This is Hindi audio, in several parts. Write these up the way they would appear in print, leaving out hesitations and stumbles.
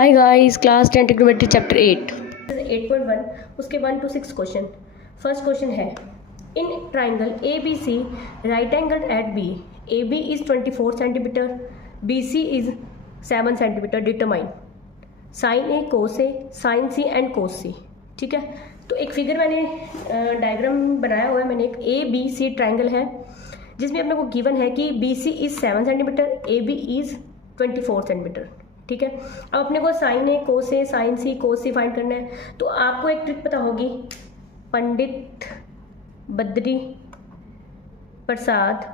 हाय गाइस, क्लास 10 ट्रिग्नोमेट्री चैप्टर 8.1 उसके 1 to 6 क्वेश्चन। फर्स्ट क्वेश्चन है, in triangle A B C right angle at B, A B is 24 centimetre, B C is 7 centimetre, determine sine A cos A sine C and cos C. ठीक है, तो एक फिगर मैंने डायग्राम बनाया हुआ है मैंने, एक ए बी सी ट्राइंगल है जिसमें अपने को गिवन है कि B C is 7 centimetre, A B is 24 centimetre. ठीक है, अब अपने को sine A cos A sine C cos C find करना है। तो आपको एक ट्रिक पता होगी, पंडित बद्री प्रसाद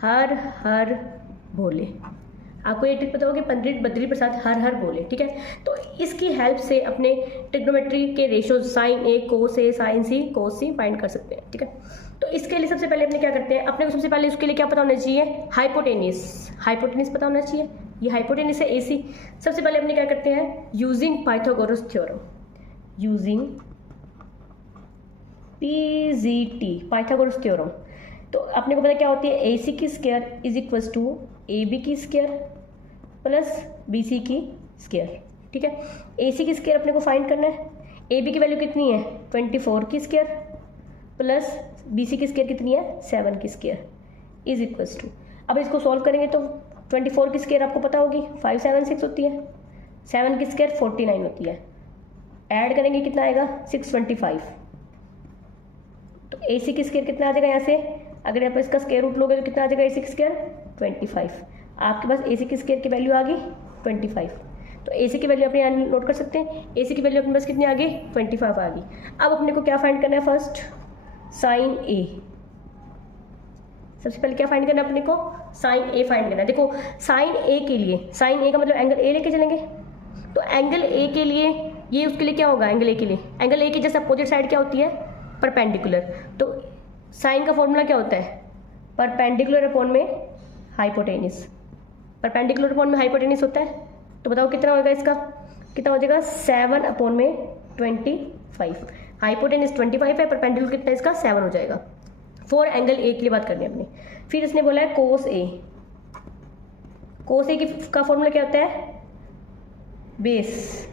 हर हर बोले। आपको ये ट्रिक पता होगी, पंडित बद्री प्रसाद हर हर बोले। ठीक है, तो इसकी हेल्प से अपने ट्रिग्नोमेट्री के ratio sign A cos A sine C cos C find कर सकते हैं। ठीक है, तो इसके लिए सबसे पहले अपने क्या करते हैं, अपने को सबसे पहले उसके लिए क्या पता होना चाहिए, हाइपोटेनिस पता होना चाहिए। ये हाइपोटेनिस है AC। सबसे पहले अपने क्या करते हैं, using Pythagoras theorem, using PGT Pythagoras theorem. तो अपने को पता क्या होती है, AC की square is equal to AB की स्क्वायर प्लस BC की स्क्वायर। ठीक है, AC की स्क्वायर अपने को फाइंड करना है, AB की वैल्यू कितनी है 24 की स्क्वायर प्लस BC की स्क्वायर कितनी है 7 की स्क्वायर इज इक्वल टू। अब इसको सॉल्व करेंगे तो 24 की स्क्वायर आपको पता होगी 576 होती है, 7 की स्क्वायर 49 होती है, ऐड करेंगे कितना आएगा 625। तो AC की स्क्वायर कितना आ जाएगा यहाँ से, अगर आप इसका स्क्वायर रूट लोगे तो कितना आ जाएगा AC की स्क्वायर 25। आपके पास AC की स्क्वायर की वैल्यू आ गई 25। तो AC की वैल्यू अपने यहाँ नोट कर सकते हैं, AC की वैल्यू अपने पास कितनी आ गई 25 आ गई। अब अपने को क्या फाइंड करना है, फर्स्ट साइन A। सबसे पहले क्या फाइंड करना है अपने को, साइन A फाइंड करना है। देखो साइन A के लिए, साइन A का मतलब एंगल A लेके चलेंगे, तो एंगल A के लिए ये उसके लिए क्या होगा, एंगल A के लिए, एंगल A की जैसे अपोजिट साइड क्या होती है परपेंडिकुलर। तो साइन का फॉर्मूला क्या होता है, परपेंडिकुलर अपॉन में हाइपोटेनिस, परपेंडिकुलर अपॉन में हाइपोटेनिस होता है। तो बताओ कितना होगा इसका, कितना हो जाएगा 7 अपॉन में 25। हाइपोटेनिस 25 है, परपेंडिकुलर कितना इसका 7 हो जाएगा। फॉर एंगल A के लिए बात करनी है अपनी। फिर इसने बोला है कोस A, कोस A का फॉर्मूला क्या होता है, बेस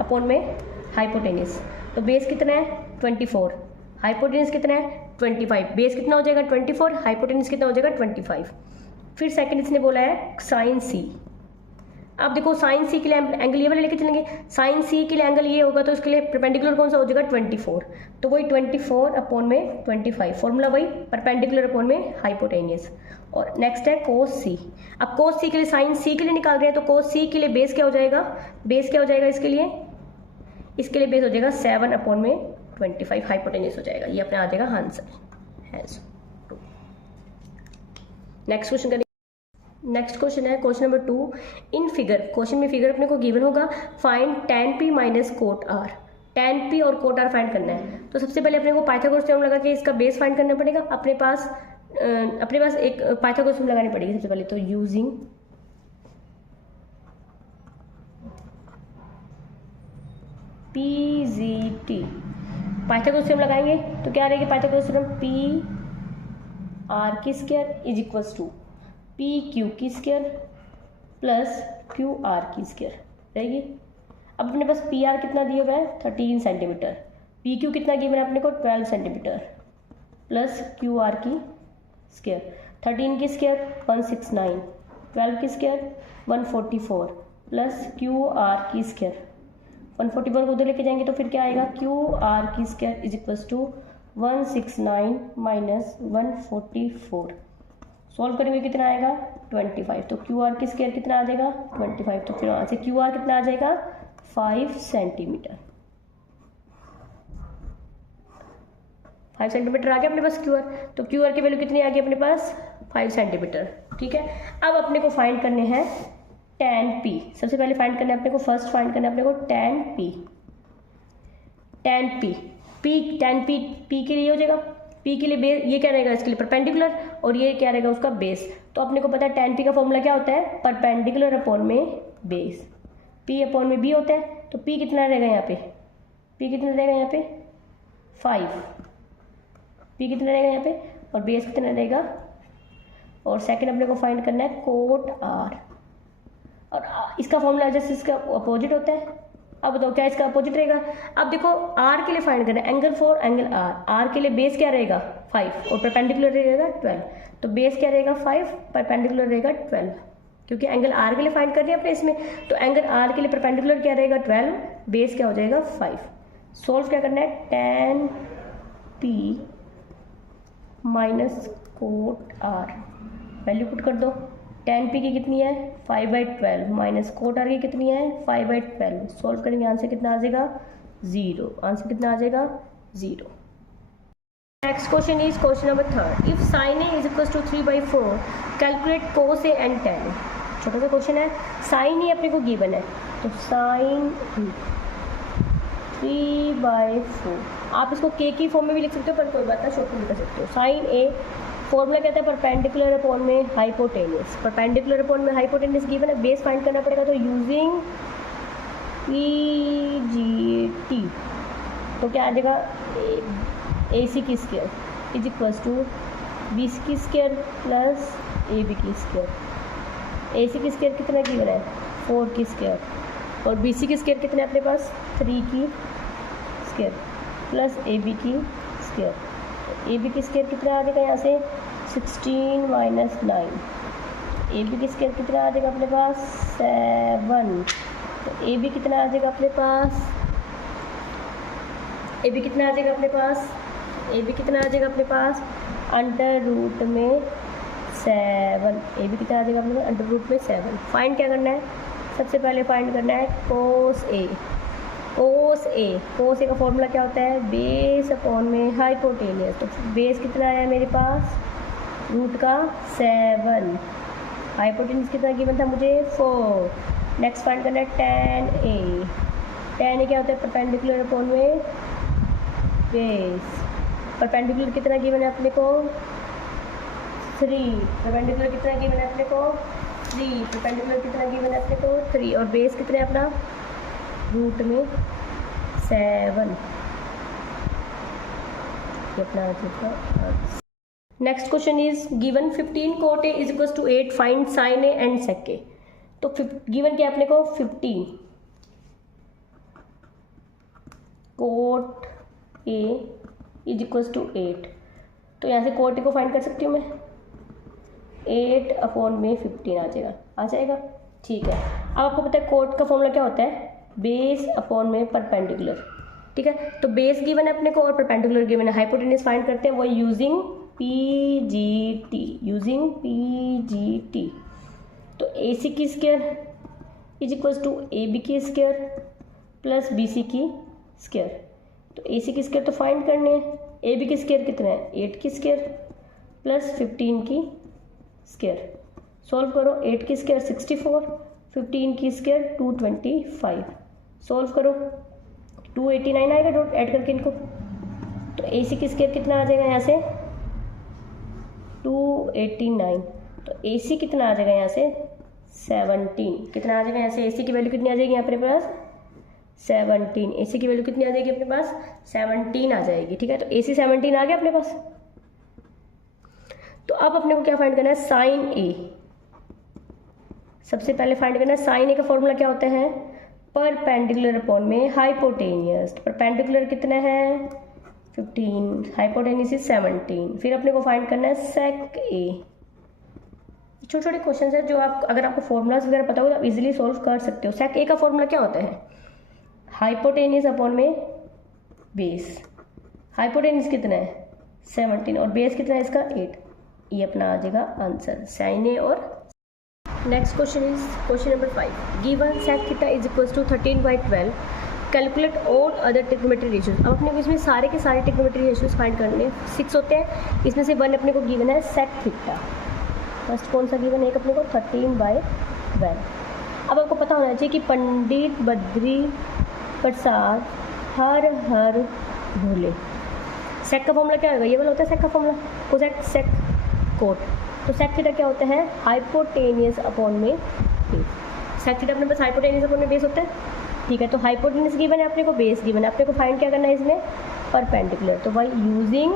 अपॉन में हाइपोटेनिस। तो बेस कितना है 24, हाइपोटेनिस कितना है 25, बेस कितना हो जाएगा 24, हाइपोटेनिस कितना हो जाएगा 25। फिर सेकंड इसने बोला है साइन C। अब देखो साइन C के लिए एंगल ये वाले लेके चलेंगे, साइन C के लिए एंगल ये होगा तो इसके लिए परपेंडिकुलर कौन सा हो जाएगा 24। तो वही 24 अपॉन में 25, फॉर्मूला वही परपेंडिकुलर अपॉन में हाइपोटेनियस। और नेक्स्ट है कोस C। अब कोस C के लिए साइन C के लिए निकाल रहे हैं, तो कोस C के लिए बेस क्या हो जाएगा, बेस क्या हो जाएगा इसके लिए बेस हो जाएगा 7 अपॉन में 25 हाइपोटेनियस हो जाएगा। ये अपने आ जाएगा आंसर। नेक्स्ट क्वेश्चन करेंगे। नेक्स्ट क्वेश्चन है question number 2। In figure, question में फिगर अपने को गिवन होगा, find tan P minus coat R। tan P और कोट R फाइंड करना है। तो सबसे पहले अपने को पाइथागोरस थ्योरम लगा के इसका बेस फाइंड करना पड़ेगा। अपने पास एक पाइथागोरस थ्योरम लगानी पड़ेगी सबसे पहले। तो यूजिंग PGT पाइथागोरस थ्योरम लगाएंगे तो क्या रहेगी पाइथागोरस थ्योरम, PR की square is equals to PQ की स्क्वायर प्लस QR की स्क्वायर रहेगी। अब अपने पास PR कितना दिया हुआ है 13 सेंटीमीटर, PQ कितना गिवन है अपने को 12 सेंटीमीटर प्लस QR की स्क्वायर। 13 की स्क्वायर 169, 12 की स्क्वायर 144 प्लस QR की स्क्वायर। 144 को उधर लेके जाएंगे तो फिर क्या आएगा, QR की square is equals to 169 minus 144। Solve करेंगे कितना आएगा 25। तो QR की स्क्वायर कितना आ जाएगा 25। तो फिर वहाँ से QR कितना आ जाएगा 5 सेंटीमीटर। 5 सेंटीमीटर आ गया अपने पास QR। तो QR की वैल्यू कितनी आ गई अपने पास 5 सेंटीमीटर। ठीक है, अब अपने को फाइंड करने हैं tan P। सबसे पहले फाइंड करना है अपने को, फर्स्ट फाइंड करना है अपने को tan P। tan P के लिए हो जाएगा, P के लिए बेस, ये क्या रहेगा इसके लिए परपेंडिकुलर, और ये क्या रहेगा उसका बेस। तो अपने को पता है tan P का फॉर्मूला क्या होता है, परपेंडिकुलर अपॉन में बेस, P अपॉन में B होता है। तो P कितना रहेगा यहाँ पे, P कितना रहेगा यहाँ पे 5, P कितना रहेगा यहाँ पे, और बेस कितना रहेगा। और सेकंड अपने को फाइंड करना है कोट R। और इसका फॉर्मूला जैसे इसका अपोजिट होता है। अब बताओ क्या इसका अपोजिट रहेगा। अब देखो आर के लिए फाइंड करना है, एंगल फॉर एंगल आर के लिए बेस क्या रहेगा 5 और परपेंडिकुलर रहेगा 12। तो बेस क्या रहेगा 5, परपेंडिकुलर रहेगा 12, क्योंकि एंगल आर के लिए फाइंड कर रहे हैं अपने इसमें। तो एंगल आर के लिए परपेंडिकुलर क्या रहेगा 12, बेस क्या हो जाएगा 5। सॉल्व क्या करना है, tan p minus cot R, value put कर दो। tan p की कितनी है 5/12 माइनस कोट आर की कितनी है 5/12। सॉल्व करेंगे आंसर कितना आ जाएगा 0। आंसर कितना आ जाएगा 0। Next question is question number 3। If sin a is equal to 3/4 calculate cos a and tan a। छोटा सा क्वेश्चन है, sin a अपने को गिवन है, तो sin 3/4 आप इसको k की फॉर्म में भी लिख सकते हो, पर कोई बात ना शॉर्ट में लिख सकते हो। sin a फॉर्मूला कहता है परपेंडिकुलर अपॉन में हाइपोटेनियस, परपेंडिकुलर अपॉन में हाइपोटेनियस गिवन है, बेस फाइंड करना पड़ेगा। तो यूजिंग PGT तो क्या आ जाएगा AC की square is equals to BC की स्क्वायर प्लस AB की स्क्वायर। AC की स्क्वायर कितना गिवन है 4 की स्क्वायर और BC की स्क्वायर कितने अपने पास 3 की स्क्वायर प्लस AB की स्क्वायर। AB की स्क्वायर कितना आ जाएगा यहाँ से 16 माइनस 9। AB की स्क्वायर कितना आ जाएगा अपने पास 7। तो AB कितना आ जाएगा अपने पास, AB कितना आ जाएगा अपने पास, AB कितना आ जाएगा अपने पास अंडर रूट में 7। AB कितना आ जाएगा अपने पास अंडर रूट में 7। फाइंड क्या करना है, सबसे पहले फाइंड करना है cos A। cos A का फॉर्मूला क्या होता है बेस अपॉन में हाइपोटेनियस। तो बेस कितना आया मेरे पास रूट का 7, हाइपोटेनियस कितना गिवन था मुझे 4। नेक्स्ट फाइंड करना है tan A। tan A क्या होता है परपेंडिकुलर अपॉन में बेस। परपेंडिकुलर कितना गिवन है अपने को 3, परपेंडिकुलर कितना गिवन है अपने को 3, परपेंडिकुलर कितना गिवन है अपने को 3 और बेस कितना है अपना रूट में 7। ये अपना next question is given 15 cot A is equal to 8 find sin A and sec A। तो गिवन क्या अपने को 15 cot A is equal to 8। तो यहाँ से cot A को फाइंड कर सकती हूँ मैं, 8 अपॉन में 15 आ जाएगा। ठीक है, अब आपको पता है cot का फॉर्मूला क्या होता है बेस अपॉन में परपेंडिकुलर। ठीक है, तो बेस गिवन है अपने को और परपेंडिकुलर गिवन है, हाइपोटेनियस फाइंड करते हैं वो यूजिंग PGT, यूजिंग PGT। तो AC की square is equal to AB की स्क्वायर प्लस BC की स्क्वायर। तो AC की स्क्वायर तो फाइंड करने हैं, AB की स्क्वायर कितना है 8 की स्क्वायर प्लस 15 की स्क्वायर। सॉल्व करो, 8 की स्क्वायर 64, 15 की स्क्वायर 225। सॉल्व करो 289 आएगा ऐड करके इनको। तो AC की स्क्वायर कितना आ जाएगा यहाँ से 289। तो AC कितना आ जाएगा यहाँ से 17। कितना आ जाएगा यहाँ से AC की वैल्यू कितनी आ जाएगी यहाँ पे पास 17। AC की वैल्यू कितनी आ जाएगी अपने पास 17 आ जाएगी। ठीक है, तो AC 17 आ गया अपने पास। तो अब अपने को क्या फाइंड करना है sin A। सबसे पहले फाइंड करना है sin A का फॉर्मूला क्या होता है परपेंडिकुलर अपॉन में हाइपोटेनियस। परपेंडिकुलर कितना है 15, हाइपोटेनियस इज 17। फिर अपने को फाइंड करना है sec A। छोटे छोटे क्वेश्चन है जो आप अगर आपको फॉर्मूलाज वगैरह पता हो तो आप इजीली सॉल्व कर सकते हो। sec A का फॉर्मूला क्या होता है हाइपोटेनियस अपॉन में बेस। हाइपोटेनियस कितना है 17 और बेस कितना है इसका 8। ये अपना आ जाएगा आंसर sin A। और next question is question number 5 given sec theta is equal to 13/12 calculate all other trigonometry ratios. अब अपने को इसमें सारे के सारे ट्रिग्नोमेट्री रेशियोज फाइंड करने 6 होते हैं, इसमें से 1 अपने को गिवन है sec थीटा। फर्स्ट कौन सा गिवन है एक अपने को 13/12। अब आपको पता होना चाहिए कि पंडित बद्री प्रसाद हर हर भोले। sec का फॉर्मूला क्या होगा ये वाला होता है sec का फॉर्मूला कोसेक sec कोट। तो sec थीटा क्या होता है हाइपोटेनियस अपॉन में बेस। sec थीटा अपने पास हाइपोटेनियस अपॉन में बेस होता है। ठीक है, तो हाइपोटेनियस गिवन है अपने को, बेस गिवन है अपने को, फाइंड क्या करना है इसमें परपेंडिकुलर। तो भाई यूजिंग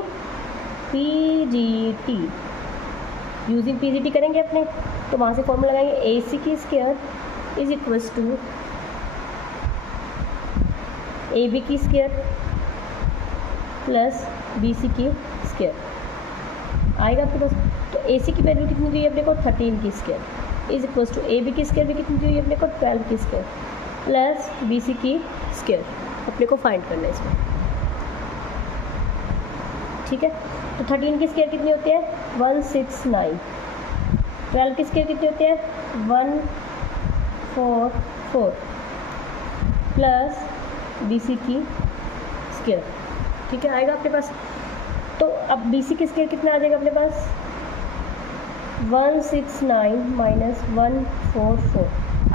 PGT करेंगे अपने। तो वहाँ से फॉर्मूला लगाएंगे AC की square is equals to A B की स्क्वायर प्लस बी सी की स्क्वायर आएगा आपके पास। तो ए सी की वैल्यू कितनी दी हुई है अपने को 13 की square is equals to A B की स्क्वायर भी कितनी दी हुई है अपने को 12 की स्क्वायर प्लस बी सी की स्क्वायर अपने को फाइंड करना है इसमें, ठीक है। तो 13 की स्क्वायर कितनी होती है 169, 12 की स्क्वायर कितनी होती है 144 प्लस बी सी की स्क्वायर, ठीक है, आएगा अपने पास। तो अब बी सी की स्क्वायर कितना आ जाएगा अपने पास 169 माइनस 144।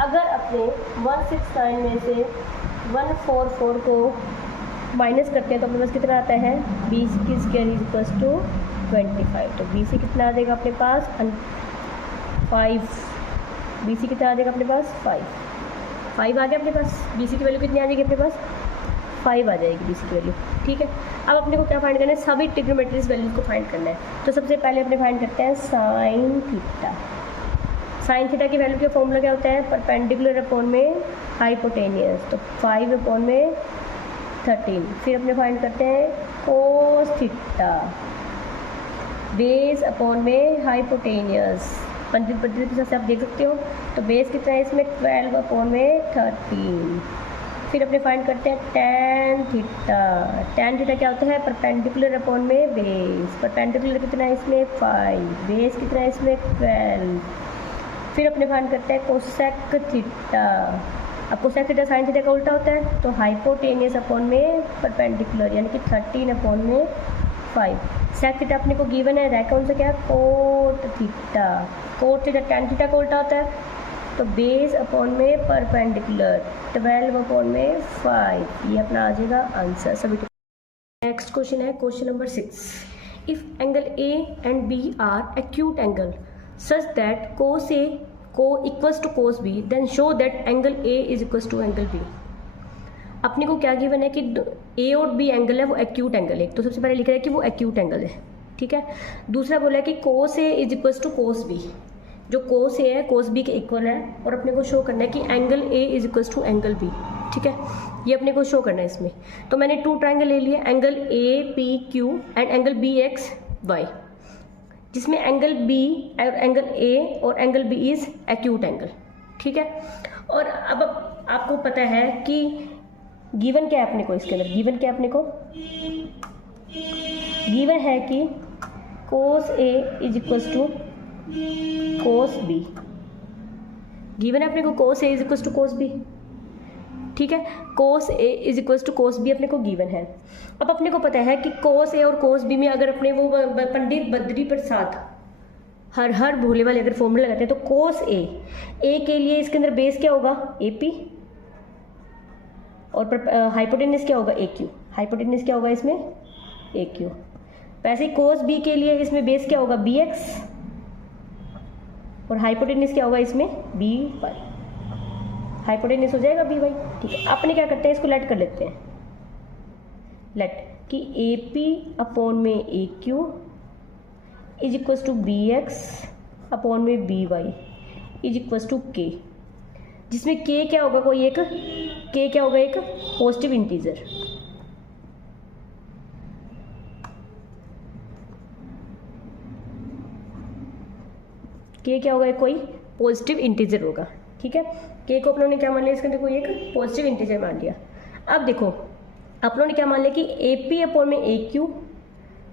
अगर अपने 169 में से 144 को माइनस करते हैं तो अपने पास कितना आता है बी सी की स्क्वायर इज इक्वल्स टू 25। तो बी सी कितना आ जाएगा अपने पास 5, बी सी कितना आ जाएगा अपने पास 5 आ गया अपने पास। बी सी की वैल्यू कितनी आ जाएगी अपने पास 5 आ जाएगी बी सी की वैल्यू, ठीक है। अब अपने को क्या फाइंड करना है सभी ट्रिग्नोमेट्रीज वैल्यूज को फाइंड करना है। तो सबसे पहले अपने फाइंड करते हैं साइन थीटा। साइन थीटा की वैल्यू का फॉर्मूला क्या होता है परपेंडिकुलर अपॉन में हाइपोटेनियस, तो 5 अपॉन में 13। फिर अपने फाइंड करते हैं कोस थीटा बेस अपॉन में हाइपोटेनियस, पंडित के हिसाब से आप देख सकते हो। तो बेस कितना है इसमें 12 अपॉन में 13। फिर अपने फाइंड करते हैं टैन थीटा। टैन थीटा क्या होता है परपेंडिकुलर अपॉन में बेस, परपेंडिकुलर कितना है इसमें 5, बेस कितना है इसमें 12। फिर अपने फाइंड करते हैं कोसेक थीटा। अब कोसेक थीटा साइन थीटा का उल्टा होता है, तो हाइपोटेनियस अपॉन में परपेंडिकुलर यानी कि 13 अपॉन में 5। सेक थीटा अपने को गिवन है, रह कौन सा क्या cot theta. Cot theta tan theta का उल्टा होता है, तो बेस अपॉन में परपेंडिकुलर 12 अपॉन में 5। ये अपना आ जाएगा आंसर सभी। नेक्स्ट क्वेश्चन है question number 6। If angle A and B are acute angle such that cos A equals to cos B, then show that angle A is equals to angle B। अपने को क्या गिवन है कि ए और बी एंगल है वो एक्यूट एंगल है, तो सबसे पहले लिख रहा है कि वो एक्यूट एंगल है, ठीक है। दूसरा बोला है कि cos A is equals to cos B, जो cos A है cos B के इक्वल है, और अपने को शो करना है कि angle A is equals to angle B, ठीक है। ये अपने को शो करना है इसमें। तो मैंने 2 ट्राइंगल ले लिए, angle APQ and angle BXY, जिसमें एंगल B और एंगल A और angle B is acute angle, ठीक है। और अब आपको पता है कि गिवन क्या है अपने को, इसके अंदर गिवन क्या है अपने को, गिवन है कि cos A is equals to cos B, given है अपने को cos A is equals to cos B, ठीक है। cos A is equals to cos B अपने को गिवन है। अब अपने को पता है कि cos A और cos B में अगर अपने वो पंडित बद्री प्रसाद हर भोले वाले अगर फॉर्मूला लगाते हैं, तो cos A के लिए इसके अंदर बेस क्या होगा AP, और हाइपोटेनस क्या होगा AQ, हाइपोटेनस क्या होगा इसमें AQ। वैसे cos B के लिए इसमें बेस क्या होगा BX, और हाइपोटेनस क्या होगा इसमें BY, हाइपोटेनस हो जाएगा BY, ठीक है। अपने क्या करते हैं इसको लेट कर लेते हैं, लेट कि AP अपॉन में AQ is equals to BX upon में BY is equals to K, जिसमें K क्या होगा कोई एक, K क्या होगा एक पॉजिटिव इंटीजर, K क्या होगा कोई पॉजिटिव इंटीजर होगा, ठीक है। K को अपनों ने क्या मान लिया, इसके अंदर कोई एक पॉजिटिव इंटीजर मान लिया। अब देखो अपनों ने क्या मान लिया कि AP अपॉन में AQ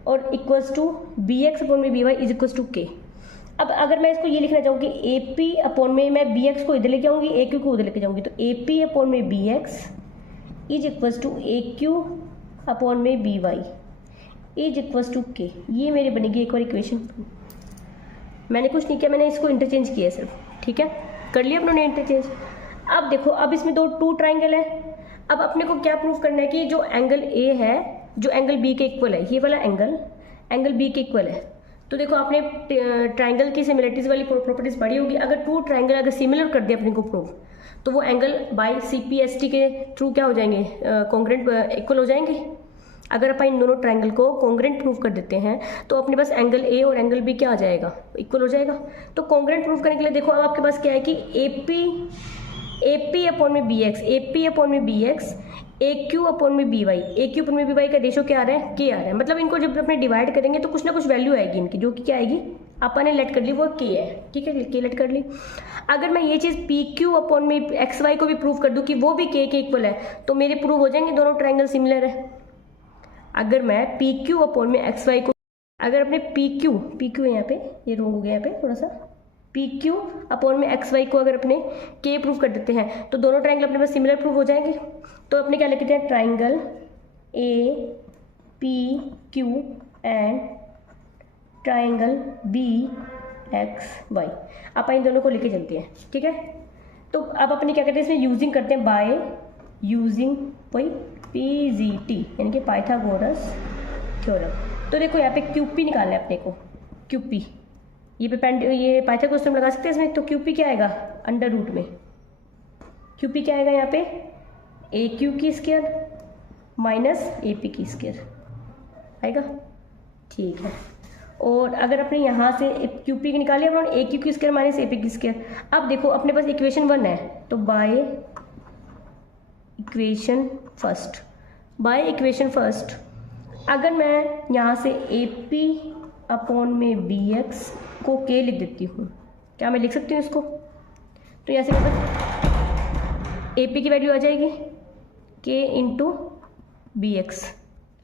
और इक्वल्स टू BX अपॉन में BY is equals to K। अब अगर मैं इसको ये लिखना चाहूँगी AP अपॉन में मैं BX को इधर लेके आऊँगी, AQ को उधर लेके जाऊँगी, तो AP अपॉन में BX is equals to AQ upon में BY is equals to K। ये मेरी बनेगी एक और इक्वेशन। मैंने कुछ नहीं किया, मैंने इसको इंटरचेंज किया सिर्फ, ठीक है, कर लिया अपनों ने इंटरचेंज। अब देखो अब इसमें 2 ट्राइंगल है। अब अपने को क्या प्रूफ करना है कि जो एंगल A है जो एंगल B के इक्वल है, ये वाला एंगल B के इक्वल है। तो देखो आपने ट्राइंगल की सिमिलरिटीज वाली प्रॉपर्टीज पढ़ी होगी। अगर 2 ट्राइंगल अगर सिमिलर कर दिया अपने को प्रूफ, तो वो एंगल बाय CPST के थ्रू क्या हो जाएंगे, कॉन्ग्रेंट इक्वल हो जाएंगे। अगर अपन इन दोनों ट्राइंगल को कॉन्ग्रेंट प्रूफ कर देते हैं तो अपने पास एंगल A और एंगल B क्या आ जाएगा, इक्वल हो जाएगा। तो कॉन्ग्रेंट प्रूफ करने के लिए देखो अब आपके पास क्या है कि AP ए पी अपॉन में B X, A P upon में B X, A Q upon में B Y, A Q upon में बी वाई का रेशो क्या आ रहा है, के आ रहा है। मतलब इनको जब अपने डिवाइड करेंगे तो कुछ ना कुछ वैल्यू आएगी इनकी, जो कि क्या आएगी, अपन ने लेट कर ली, वो के है, ठीक है, के लेट कर ली। अगर मैं ये चीज़ पी क्यू अपॉन में एक्स वाई को भी प्रूव कर दूं कि वो भी के इक्वल है, तो मेरे प्रूव हो जाएंगे दोनों ट्राइंगल सिमिलर है। अगर मैं पी क्यू अपॉन में एक्स वाई को, अगर अपने पी क्यू यहाँ पे, ये रोंग हो गया यहाँ पे थोड़ा सा, पी क्यू अपॉन में एक्स वाई को अगर अपने के प्रूव कर देते हैं तो दोनों ट्राइंगल अपने पास सिमिलर प्रूव हो जाएंगे। तो अपने क्या लिखते हैं, triangle A P Q and triangle B X Y, आप इन दोनों को लेके चलते हैं, ठीक है। तो अब अपने क्या करते हैं, इसमें यूजिंग करते हैं बाय यूजिंग वही पीजीटी यानी कि पाइथागोरस थ्योरम। तो देखो यहाँ पे क्यूपी निकालना है अपने को, क्यूपी ये पाइथागोरस थ्योरम लगा सकते हैं इसमें। तो क्यूपी क्या आएगा, अंडर रूट में क्यूपी क्या आएगा यहाँ पे, ए क्यू की स्क्वायर माइनस ए पी की स्क्वायर आएगा, ठीक है। और अगर अपने यहाँ से क्यू पी निकाले अपन, ए क्यू की स्क्वायर माइनस ए पी की स्क्वायर। अब देखो अपने पास इक्वेशन 1 है, तो बाय इक्वेशन फर्स्ट अगर मैं यहाँ से ए पी अपॉन में बी एक्स को के लिख देती हूँ, क्या मैं लिख सकती हूँ इसको, तो यहाँ से मेरे पास ए पी की वैल्यू आ जाएगी के इंटू बी एक्स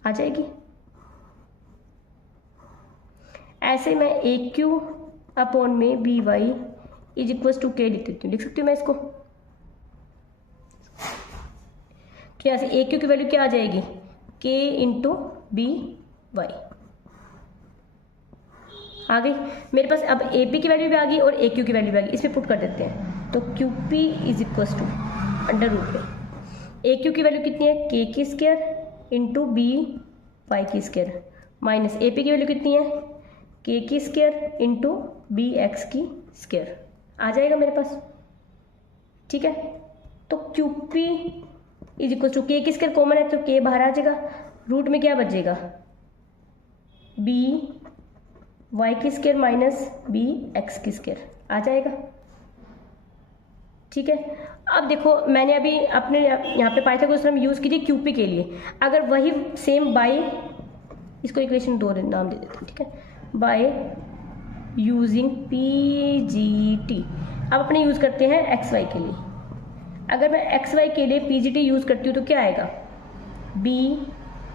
आ जाएगी। ऐसे मैं ए क्यू अपॉन में B Y is equal to K लिख देती हूँ, लिख सकती हूँ मैं इसको। तो यहाँ से ए क्यू की वैल्यू क्या आ जाएगी, के इंटू बी वाई आ गई मेरे पास। अब ए पी की वैल्यू भी आ गई और ए क्यू की वैल्यू भी आ गई, इसमें पुट कर देते हैं। तो Q P is equal to under root में ए क्यू की वैल्यू कितनी है, के की स्क्वायर इंटू बी वाई की स्क्वायर माइनस ए पी की वैल्यू कितनी है, के की स्क्वायर इंटू बी एक्स की स्क्वायर आ जाएगा मेरे पास, ठीक है। तो Q P is equal to K की स्क्वायर कॉमन है तो के बाहर आ जाएगा, रूट में क्या बचेगा, बी वाई की स्क्वायर माइनस बी एक्स की स्क्वायर आ जाएगा, ठीक है। अब देखो मैंने अभी अपने यहाँ पे पाइथागोरस थ्योरम यूज़ की थी क्यूपी के लिए, अगर वही सेम बाय, इसको इक्वेशन 2 नाम दे देते हैं, ठीक है, by using P G T. अब अपने यूज़ करते हैं एक्स वाई के लिए। अगर मैं एक्स वाई के लिए पी जी टी यूज़ करती हूँ तो क्या आएगा, बी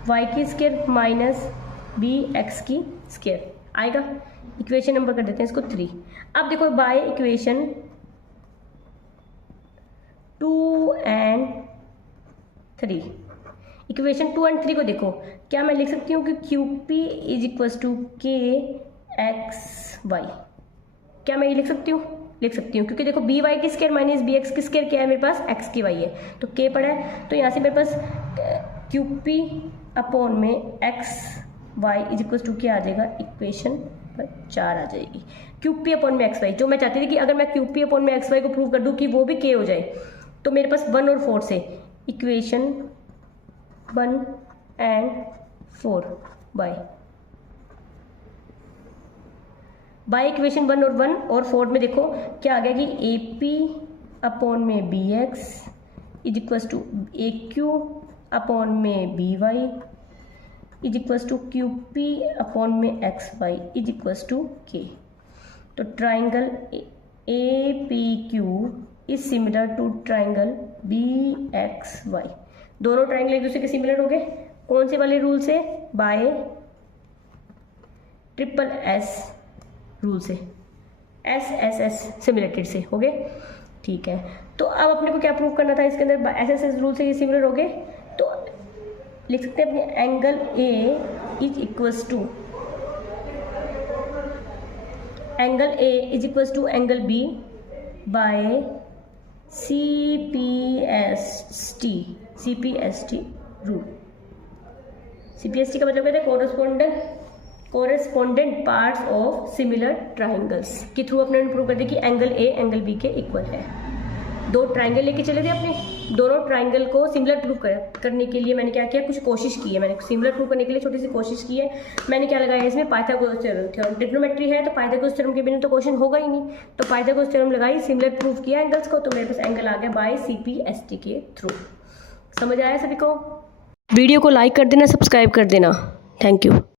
वाई की स्क्वायर माइनस बी एक्स की स्क्वायर आएगा। इक्वेशन नंबर कर देते हैं इसको 3। अब देखो by equation 2 and 3, equation 2 and 3 को देखो, क्या मैं लिख सकती हूँ कि Q P is equal to K X Y, क्या मैं ये लिख सकती हूँ, लिख सकती हूँ, क्योंकि देखो बी वाई की स्क्वायर माइनस बी एक्स की स्क्वायर क्या है मेरे पास, एक्स की वाई है, तो के पड़ा है। तो यहाँ से मेरे पास क्यू पी अपॉन में X Y is equal to क्या आ जाएगा, इक्वेशन 4 आ जाएगी। क्यू पी अपॉन में एक्स वाई, जो मैं चाहती थी कि अगर मैं क्यू पी अपॉन में एक्स वाई को प्रूव कर दूँ कि वो भी के हो जाए, तो मेरे पास 1 और 4 से इक्वेशन 1 एंड 4 बाय इक्वेशन 1 और 4 में देखो क्या आ गया कि ए पी अपॉन में B X is equal to A Q upon में B Y is equal to Q P upon में X Y is equal to K. तो triangle A P Q is similar to triangle B X Y. दोनों ट्राइंगल एक दूसरे के सिमिलर हो गए, कौन से वाले रूल से, बाय ट्रिपल एस रूल से, एस एस एस सिमिलरिटी से हो गए, ठीक है। तो अब अपने को क्या प्रूव करना था इसके अंदर, एस एस एस रूल से ये सिमिलर हो गए, तो लिख सकते हैं अपने angle A is equals to angle B by C P S T rule. CPST का मतलब कहते हैं correspondent parts of similar triangles के थ्रू अपने प्रूव कर दिया कि एंगल ए एंगल बी के इक्वल है। 2 ट्राइंगल लेके चले थे अपने, दोनों ट्राइंगल को सिमिलर प्रूव करने के लिए मैंने क्या किया, कुछ कोशिश की है। मैंने सिमिलर प्रूव करने के लिए छोटी सी कोशिश की है। मैंने क्या लगाया इसमें, पाइथागोरस थ्योरम। ट्रिग्नोमेट्री है तो पाइथागोरस थ्योरम के बिना तो क्वेश्चन होगा ही नहीं, तो पाइथागोरस थ्योरम लगाई, सिमिलर प्रूव किया एंगल्स को, तो मेरे पास एंगल आ गया बाय CPST के थ्रू। समझ आया सभी को? वीडियो को लाइक कर देना, सब्सक्राइब कर देना। Thank you.